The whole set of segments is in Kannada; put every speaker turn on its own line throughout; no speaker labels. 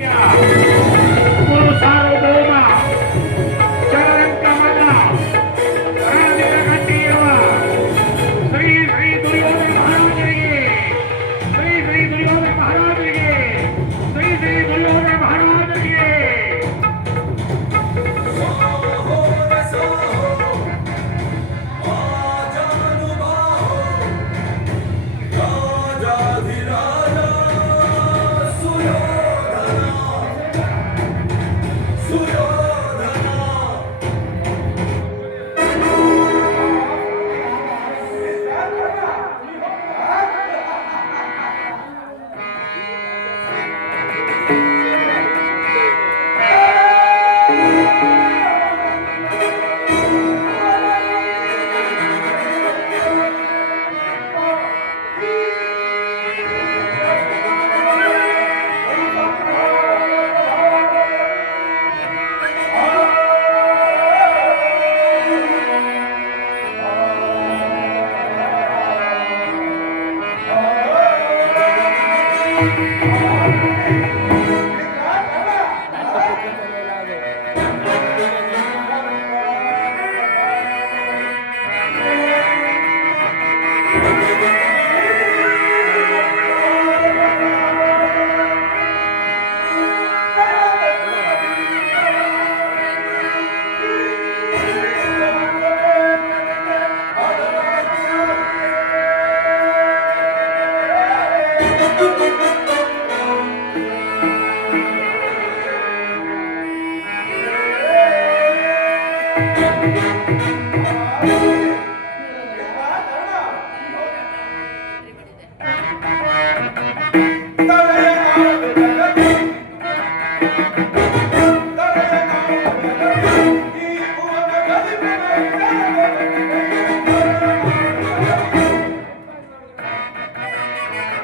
Yeah.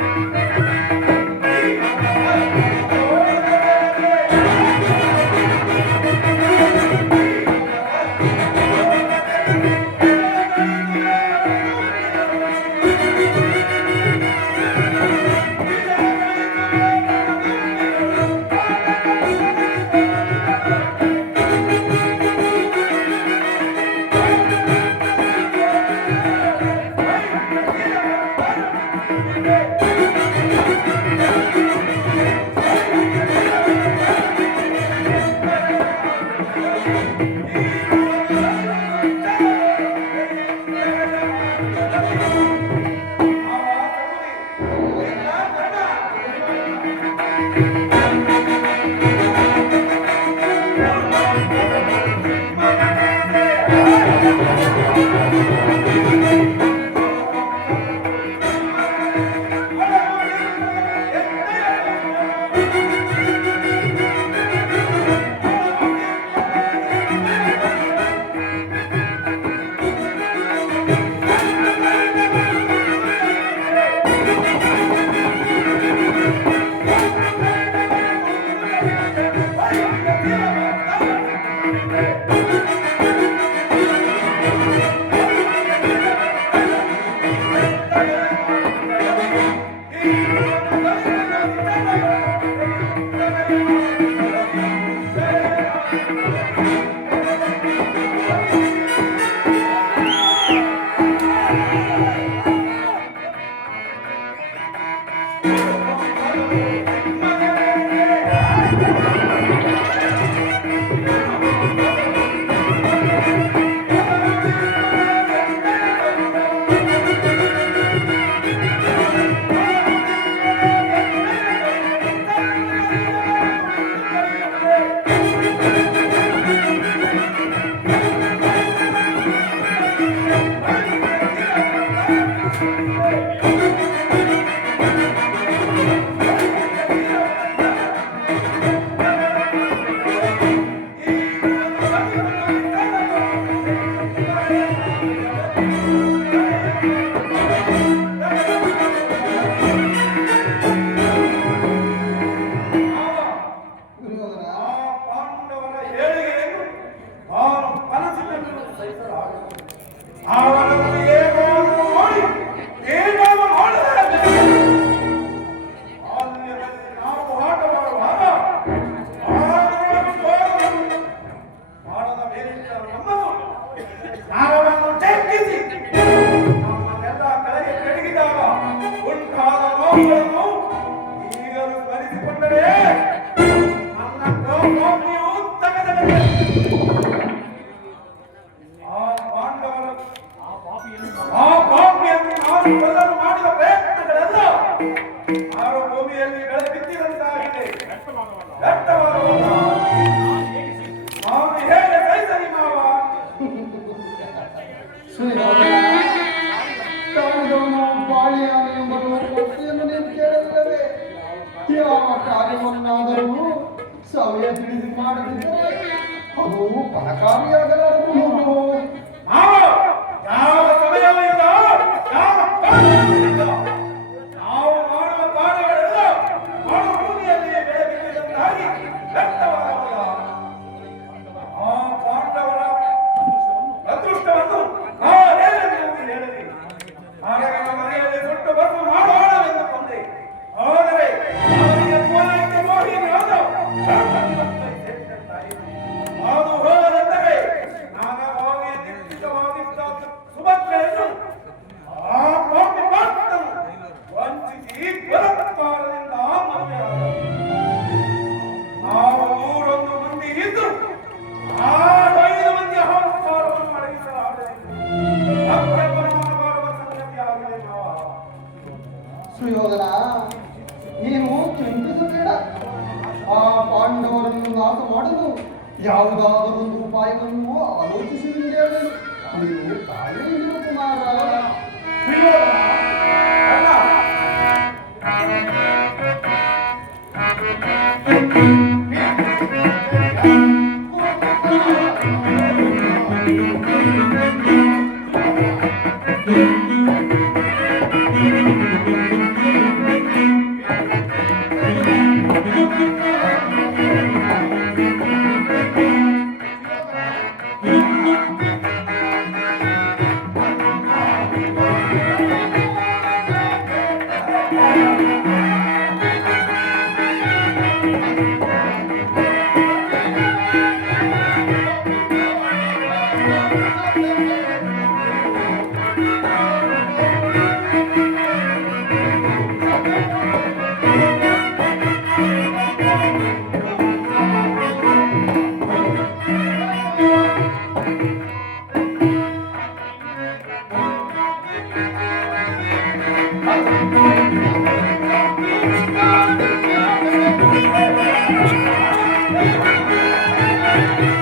Thank you. Glória. యావుగాదము రూపాయము ఆలోచించి వెళ్ళాడు మీరు Música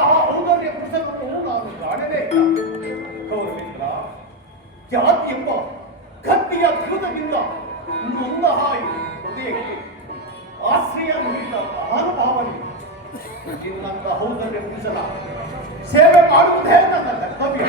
ಅಂತಹ ಔದಾರ್ಯ ಪುರುಷನನ್ನು ನಾನು ಕಾಣಲೇ ಗೌರವಿಲ್ಲ ಜಾತಿ ಎಂಬ ಕತ್ತಿಯ ಕಿರುತದಿಂದ ನೊಂದ ಹಾಯಿ ಆಶ್ರಯ ನೀಡಿದ ಮಹಾನುಭಾವನೆ ನಿನ್ನಂತ ಸೇವೆ ಮಾಡುವುದೇ ನನ್ನ ಕರ್ತವ್ಯ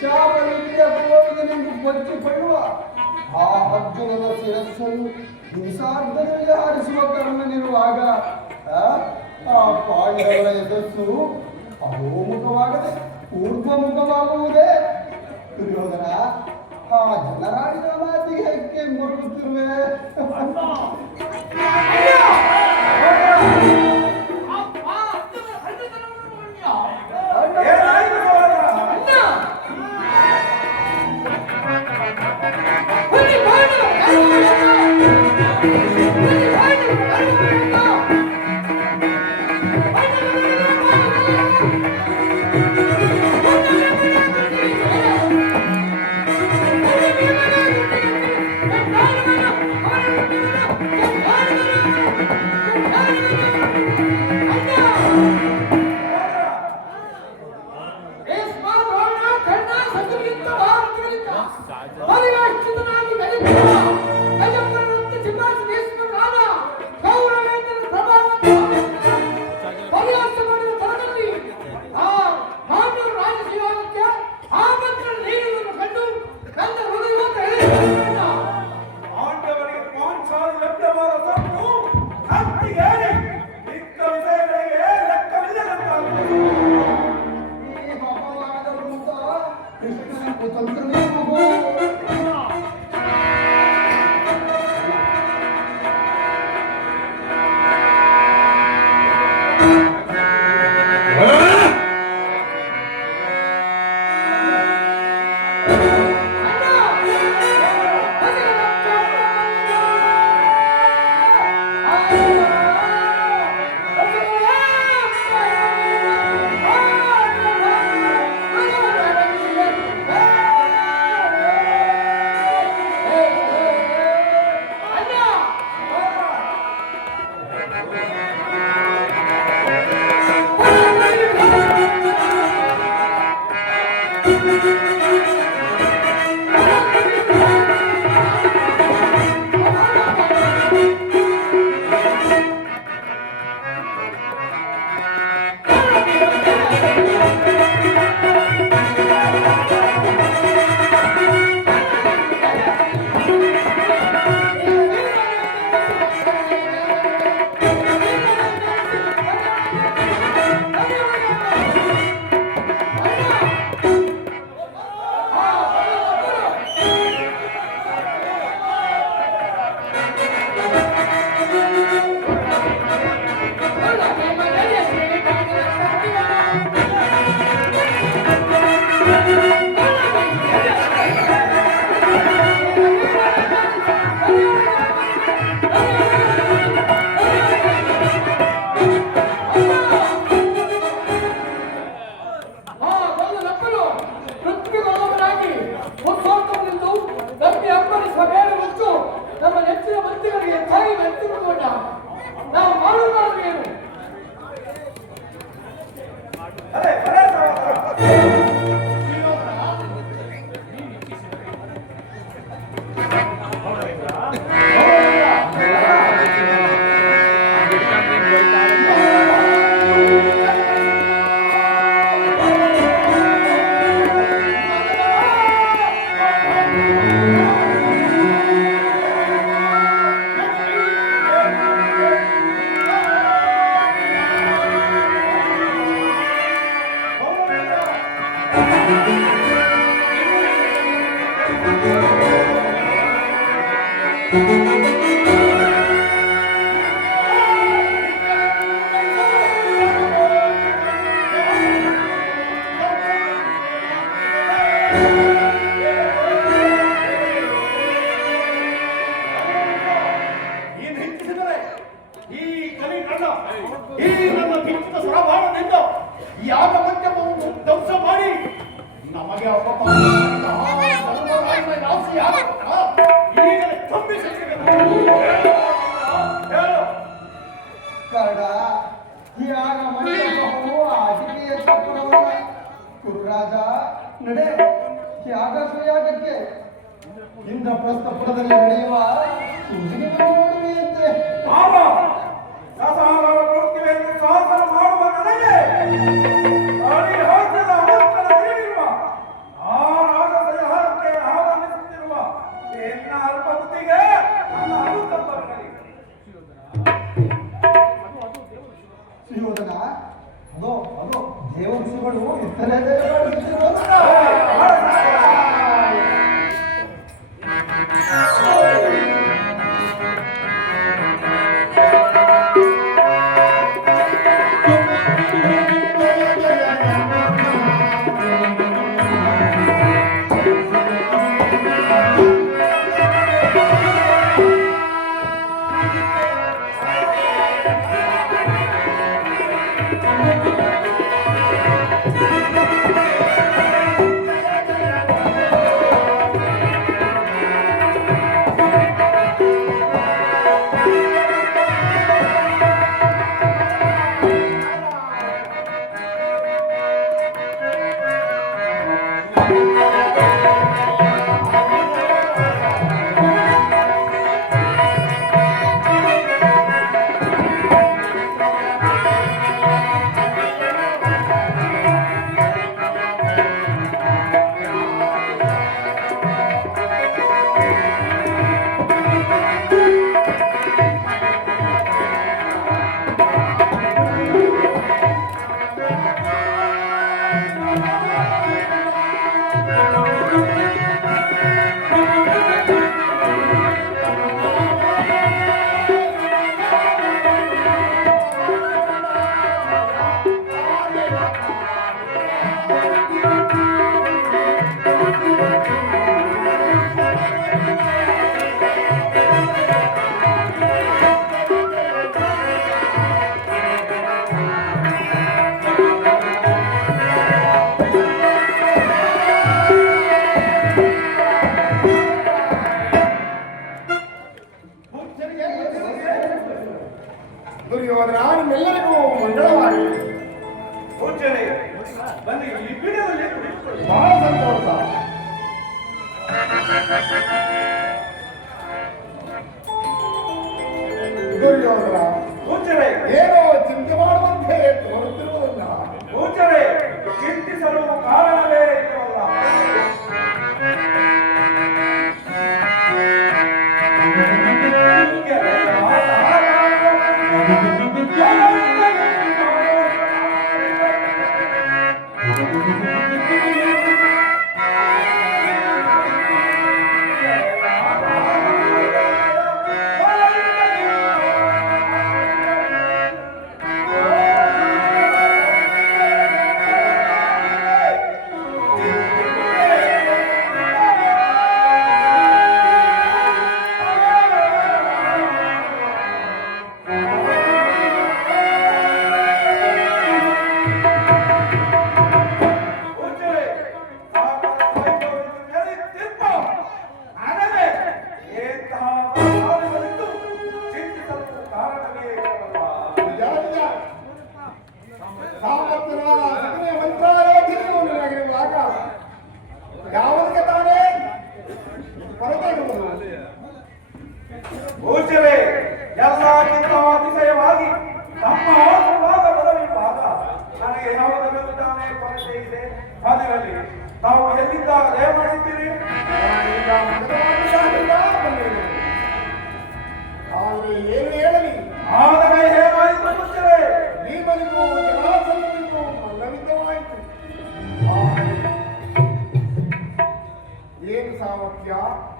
ಶಾಪವಿದ್ದ ಕೋವಿದನೆಂದು ಬಚ್ಚಿಕೊಳ್ಳುವ ಆ ಅರ್ಜುನದ ಶಿರಸ್ಸನ್ನು ಹಿಂಸಾರ್ಧದಲ್ಲಿ ಹಾರಿಸುವ ಕರ್ಮನಿರುವಾಗ ಆ ಪಾಂಡವರ ಯಶಸ್ಸು ಅಹೋಮುಖವಾಗದೆ ಪೂರ್ವಮುಖವಾಗುವುದೇ ದುರ್ಯೋಧನ ಆ ಜನರಾಡಿದ ಮಾತಿಗೆ ಹಕ್ಕೆ ಮರುಗುತ್ತಿರುವೆ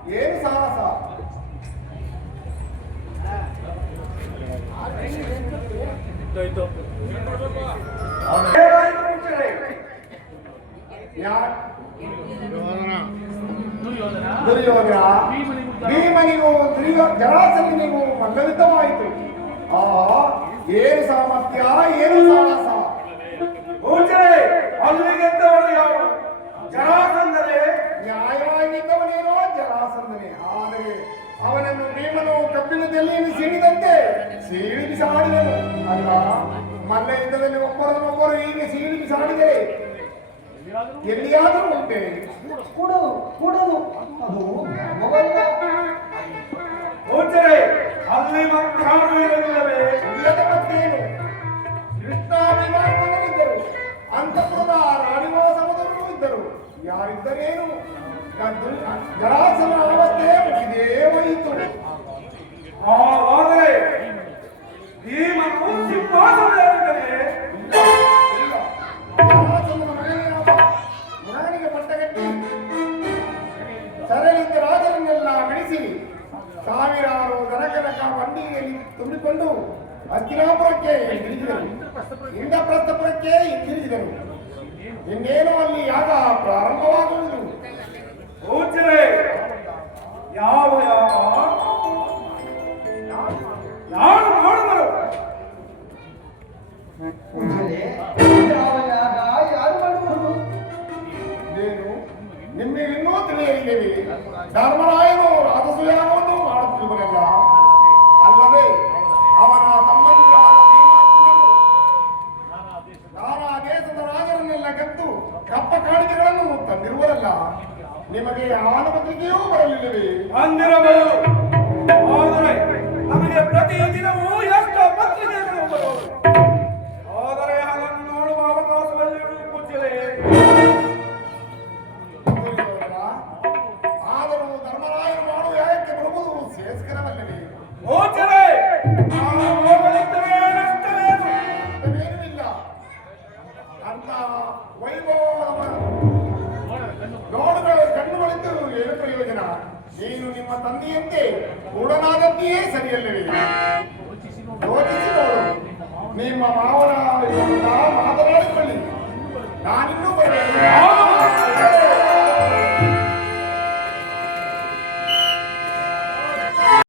ಏನು
ಸಾಹಸ? ದುರ್ಯೋಧನ. ಭೀಮನಿಗೂ ದುರ್ಯೋ ಜರಾಸನಿಗೂ ಮಂಗಲಿತವಾಯಿತು. ಆ ಏನು ಸಾಮರ್ಥ್ಯ, ಏನು ಸಾಹಸ?
ಅಲ್ಲಿಗೆ ಯಾರು? ಜರಾಸಂದರೆ
ಕಬ್ಬಿಣದಲ್ಲಿ ಸೀಳಿದಂತೆ ಸೀಳಿ ಬಿಸಾಡಿದನು ಅಲ್ಲ ಮಲ್ಲ ಯುದ್ಧದಲ್ಲಿ ಒಬ್ಬರನ್ನೊಬ್ಬರು ಹೀಗೆ ಸೀಳಿ ಬಿಸಾಡಿದರೆ ಎಲ್ಲಿಯಾದರೂ ಉಂಟೆ
ಕೂಡದು ಕೂಡದು ಅದು ಧರ್ಮವಲ್ಲ
ಪೂಜ್ಯರೇ ಅಲ್ಲಿ ಮತ್ತಾರು ಇರಲಿಲ್ಲವೇ
ಇಲ್ಲದ ಮತ್ತೇನು ಕೃಷ್ಣಾಭಿಮಾನಿಗಳಿದ್ದರು ಅಂತಃಪುರದ ರಾಣಿವಾಸವದವರು ಇದ್ದರು ಯಾರಿದ್ದರೇನು ಜರಾಸನ ಅವಸ್ಥೆ ಮುಗಿದೇ ಹೋಯಿತು
ಆದರೆ ಭೀಮನು ಸಿಂಹಾಸನದಲ್ಲಿ
ಮುರಾಣಿಗೆ ಪಟ್ಟಗಟ್ಟಿ ಸರಳಿದ್ದ ರಾಜರನ್ನೆಲ್ಲ ಬಿಡಿಸಿ ಸಾವಿರಾರು ಗರಗರಕ ಬಂಡಿಗೆಯಲ್ಲಿ ತುಂಬಿಕೊಂಡು ಹಸ್ತಿನಾಪುರಕ್ಕೆ ಹಿಂದಿರುಗಿದರು ಇಂದ್ರಪ್ರಸ್ಥಪುರಕ್ಕೆ ಹಿಂದಿರುಗಿದರು ಇನ್ನೇನು ಅಲ್ಲಿ ಯಾಗ ಪ್ರಾರಂಭವಾಗುವುದು.
ಯಾವ ಯಾವ ಯಾರು ಮಾಡುವರು
ಪೂಜೆ ಯಾವ ಏನು ಯಾರು ಮಾಡುವುದು
ನೀನು ನಿಮ್ಮಿನ್ನೂ ತಿಳಿಯಲಿದ್ದೇವೆ ಧರ್ಮರಾಯನು ರಾಜಸೂಯಾಗವನ್ನು ಮಾಡುತ್ತಿರುವನಲ್ಲ? ಅಲ್ಲದೆ ಅವನ ತಮ್ಮಂದಿರಾದ ಭೀಮಾರ್ಜುನರು ನಾನಾ ದೇಶದ ರಾಜರನ್ನೆಲ್ಲ ಗೆದ್ದು ಕಪ್ಪ ಕಾಣಿಕೆಗಳನ್ನು ತಂದಿರುವರಲ್ಲ ನಿಮಗೆ ಆನುಮತಿಗೆಯೂ ಬರಲಿಲ್ಲವೇ?
ಅಂದಿರಬಹುದು ನಮಗೆ ಪ್ರತಿ